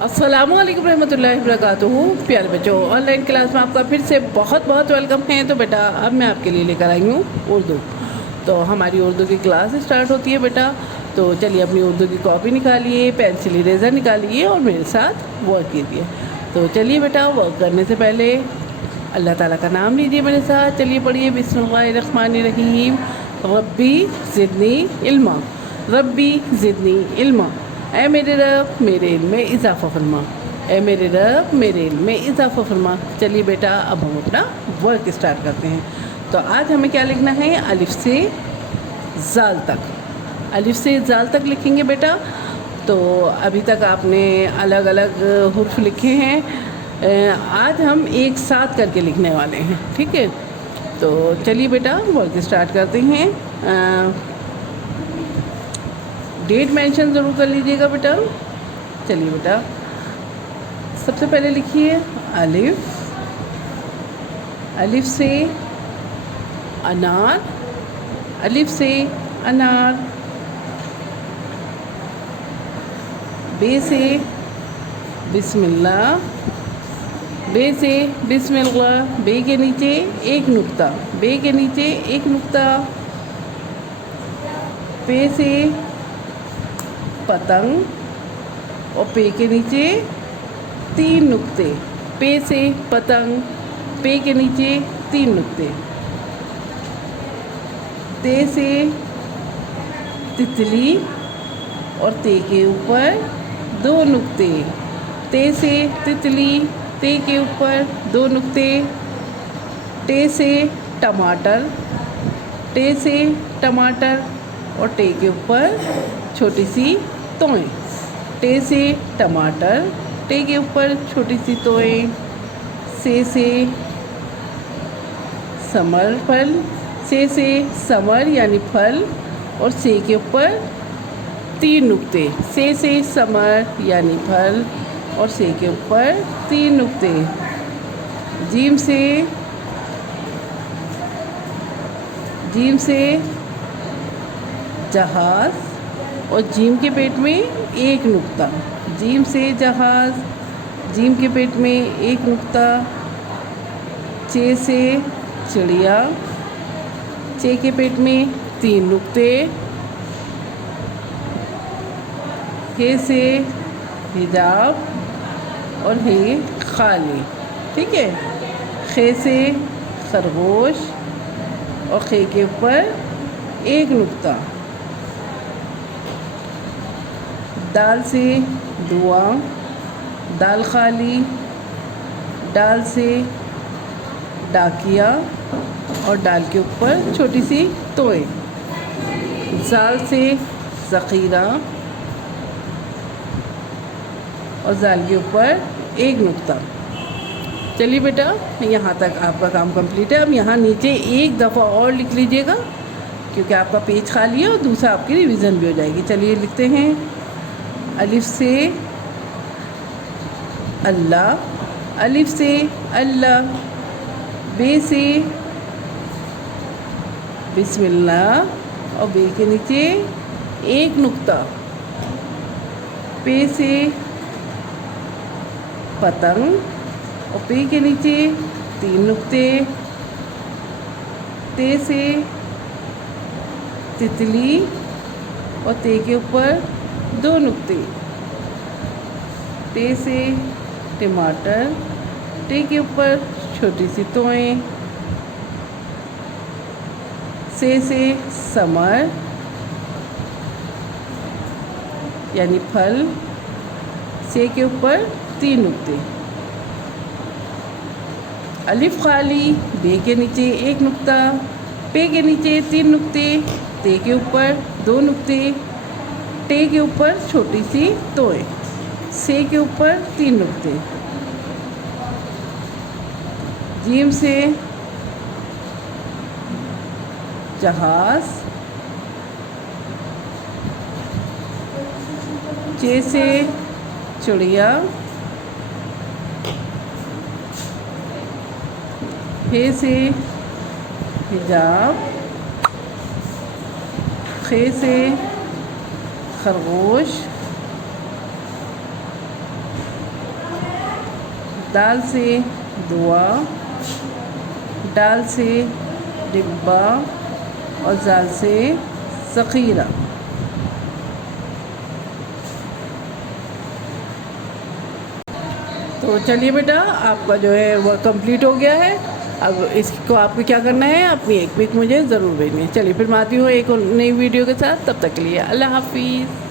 अस्सलामुअलैकुम रहमतुल्लाहि वबरकातुहू। प्यारे बच्चों, ऑनलाइन क्लास में आपका फिर से बहुत बहुत वेलकम है। तो बेटा अब मैं आपके लिए लेकर आई हूँ उर्दू। तो हमारी उर्दू की क्लास स्टार्ट होती है बेटा। तो चलिए अपनी उर्दू की कॉपी निकालिए, पेंसिल इरेज़र निकालिए और मेरे साथ वर्क कीजिए। तो चलिए बेटा, वर्क करने से पहले अल्लाह ताला का नाम लीजिए मेरे साथ। चलिए पढ़िए, बिस्मिल्लाहिर्रहमानिर्रहीम। रब्बी ज़िदनी इल्मा, रब्बी ज़िदनी इल्मा। ऐ मेरे रब मेरे इल्म में इजाफ़ा फरमा, ऐ मेरे रब मेरे इल्म में इजाफ़ा फरमा। चलिए बेटा अब हम अपना वर्क स्टार्ट करते हैं। तो आज हमें क्या लिखना है? अलिफ से ज़ाल तक, अलिफ से ज़ाल तक लिखेंगे बेटा। तो अभी तक आपने अलग अलग हुर्फ लिखे हैं, आज हम एक साथ करके लिखने वाले हैं, ठीक है। तो चलिए बेटा वर्क स्टार्ट करते हैं। डेट मेंशन ज़रूर कर लीजिएगा बेटा। चलिए बेटा सबसे पहले लिखिए अलिफ, अलिफ से अनार, अलिफ से अनार। बे से बिस्मिल्लाह, बे से बिस्मिल्लाह। बे के नीचे एक नुक्ता, बे के नीचे एक नुक्ता। पे से पतंग और पे के नीचे 3 नुक्ते। पे से पतंग, पे के नीचे 3 नुक्ते। ते से तितली और ते के ऊपर 2 नुक्ते। ते से तितली, ते के ऊपर 2 नुक्ते। टे से टमाटर, टे से टमाटर और टे के ऊपर छोटी सी तोएं। टे से टमाटर, टे के ऊपर छोटी सी तोएं। से समर फल, से समर यानी फल और से के ऊपर 3 नुक्ते। से समर यानी फल और से के ऊपर 3 नुक्ते। जीम से जहाज़ और जीम के पेट में 1 नुक्ता। जीम से जहाज़, जीम के पेट में 1 नुक्ता। चे से चिड़िया, चे के पेट में 3 नुक्ते। हे से हिजाब और हे खाली, ठीक है। खे से खरगोश और खे के ऊपर 1 नुक्ता। दाल से दुआ, दाल खाली। डाल से डाकिया और डाल के ऊपर छोटी सी तोएं। जाल से ज़ख़ीरा और जाल के ऊपर 1 नुक्ता। चलिए बेटा यहाँ तक आपका काम कंप्लीट है। अब यहाँ नीचे एक दफ़ा और लिख लीजिएगा क्योंकि आपका पेज खाली है और दूसरा आपकी रिवीज़न भी हो जाएगी। चलिए लिखते हैं अलिफ से अल्लाह, अलिफ से अल्लाह। बे से बिस्मिल्लाह और बे के नीचे 1 नुक्ता। पे से पतंग और पे के नीचे 3 नुक्ते। ते से तितली और ते के ऊपर 2 नुक्ते। टे से टमाटर, टे के ऊपर छोटी सी तोएं। से समर यानी फल, से के ऊपर 3 नुक्ते। अलिफ खाली, बे के नीचे 1 नुक्ता, पे के नीचे 3 नुक्ते, ते के ऊपर 2 नुक्ते। टे के ऊपर छोटी सी तोएं, से के ऊपर 3 नुक्ते। जीम से जहाज़, चे से चिड़िया, हे से हिजाब, खे से खरगोश दाल से दुआ, डाल से डिब्बा और जाल से ज़ख़ीरा। तो चलिए बेटा, आपका जो है वो कंप्लीट हो गया है। अब इसको आपको क्या करना है, अपनी एक पिक मुझे ज़रूर भेजनी है। चलिए फिर मैं आती हूँ एक और नई वीडियो के साथ। तब तक के लिए अल्लाह हाफिज़।